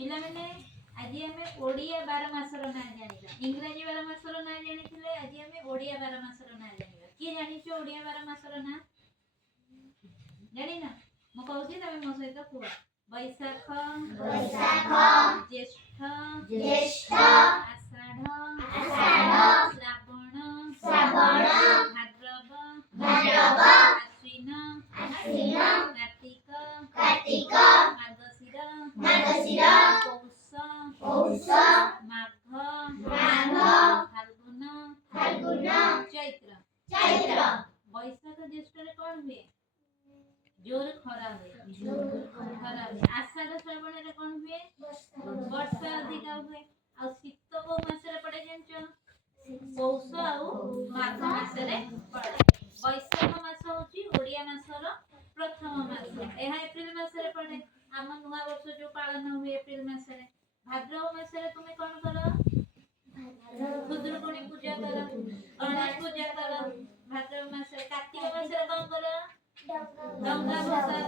पिला मैंने आज हमें ओडिया 12 मासर ना जानिला इंग्रजी 12 मासर ना जानिथिले आज हमें ओडिया 12 मासर ना जानिबा की जानिछो ओडिया 12 मासर ना जानि ना म कहूची तमे मो सहित कुआ वैशाख ज्येष्ठ आषाढ़ श्रावण भाद्रव आश्विन कार्तिक मार्गशीर पौष माघ फाल्गुन चैत्र वैशाख ज्येष्ठ रे कौन हुए जोर खरा हुए आषाढ़ श्रावण रे कौन हुए वर्षा अधिक हुए आ शीत को मास रे पड़े जानचो पौष आ माघ मास रे पड़े वैशाख मास होची ओडिया मासर प्रथम मास एहा एप्रिल मास रे पड़े आम नुआ वर्ष जो पालन हुए एप्रिल मास रे भाद्रव मास रे तुमे कोन करो खुदरुकुणी पूजा करो गणेश पूजा करो भाद्रव मास रे कार्तिक मास रे कोन करो डंगा भसा